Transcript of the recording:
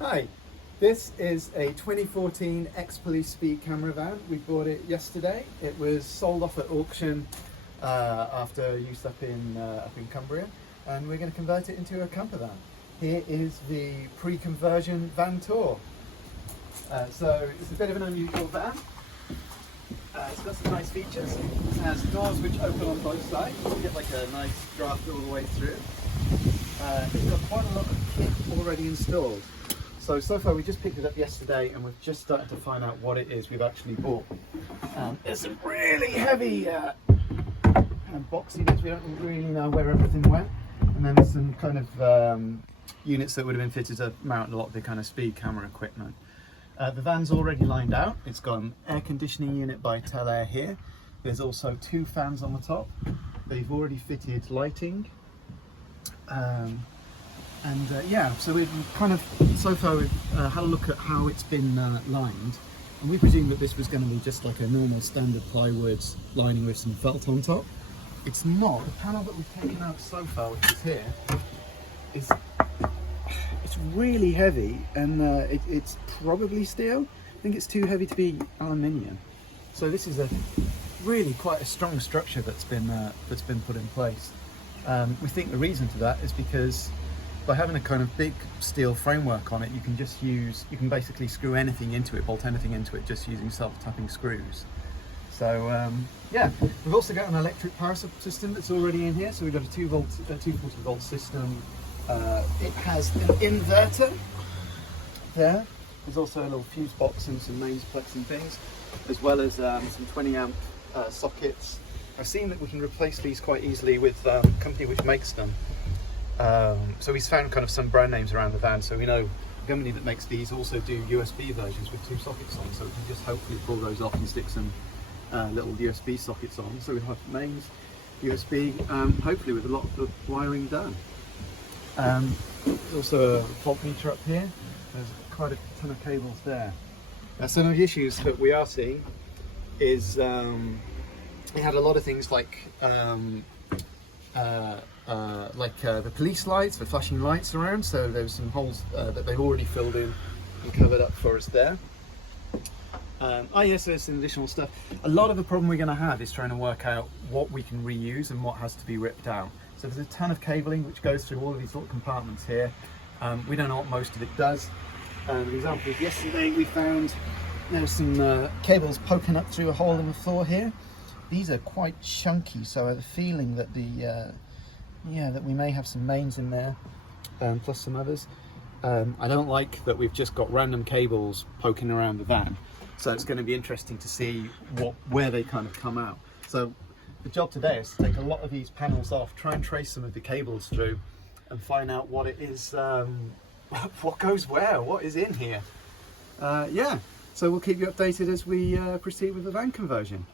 Hi, this is a 2014 ex-police speed camera van. We bought it yesterday. It was sold off at auction after use up in Cumbria, and we're going to convert it into a camper van. Here is the pre-conversion van tour. So it's a bit of an unusual van. It's got some nice features. It has doors which open on both sides. You get like a nice draft all the way through. It's got quite a lot of kit already installed. So far we just picked it up yesterday and we've just started to find out what it is we've actually bought. There's some really heavy boxy bits. We don't really know where everything went. And then there's some kind of units that would have been fitted to mount a lot of the kind of speed camera equipment. The van's already lined out. It's got an air conditioning unit by Tel-Air here. There's also 2 fans on the top. They've already fitted lighting. Yeah, so we've kind of, so far we've had a look at how it's been lined, and we presumed that this was going to be just like a normal standard plywood lining with some felt on top. It's not. The panel that we've taken out so far, which is here, it's really heavy, and it's probably steel. I think it's too heavy to be aluminium. So this is a really quite a strong structure that's been put in place. We think the reason for that is because by having a kind of big steel framework on it, you can basically screw anything into it, bolt anything into it, just using self-tapping screws. So yeah, we've also got an electric power system that's already in here. So we've got a 240 volt system. It has an inverter there. There's also a little fuse box and some mains plugs and things, as well as some 20 amp sockets. I've seen that we can replace these quite easily with a company which makes them. So we've found kind of some brand names around the van, so we know the company that makes these also do USB versions with 2 sockets on, so we can just hopefully pull those off and stick some little USB sockets on. So we have mains, USB, hopefully with a lot of the wiring done. There's also a volt meter up here. There's quite a ton of cables there. Some of the issues that we are seeing is it had a lot of things like the police lights, the flashing lights around, so there was some holes that they've already filled in and covered up for us there. Yes, there's some additional stuff. A lot of the problem we're going to have is trying to work out what we can reuse and what has to be ripped out. So there's a ton of cabling which goes through all of these little compartments here. We don't know what most of it does. An example is yesterday we found there was some cables poking up through a hole in the floor here. These are quite chunky, so I have a feeling that that we may have some mains in there, plus some others. I don't like that we've just got random cables poking around the van, so it's going to be interesting to see where they kind of come out. So the job today is to take a lot of these panels off, try and trace some of the cables through, and find out what it is, what goes where, what is in here. Yeah, so we'll keep you updated as we proceed with the van conversion.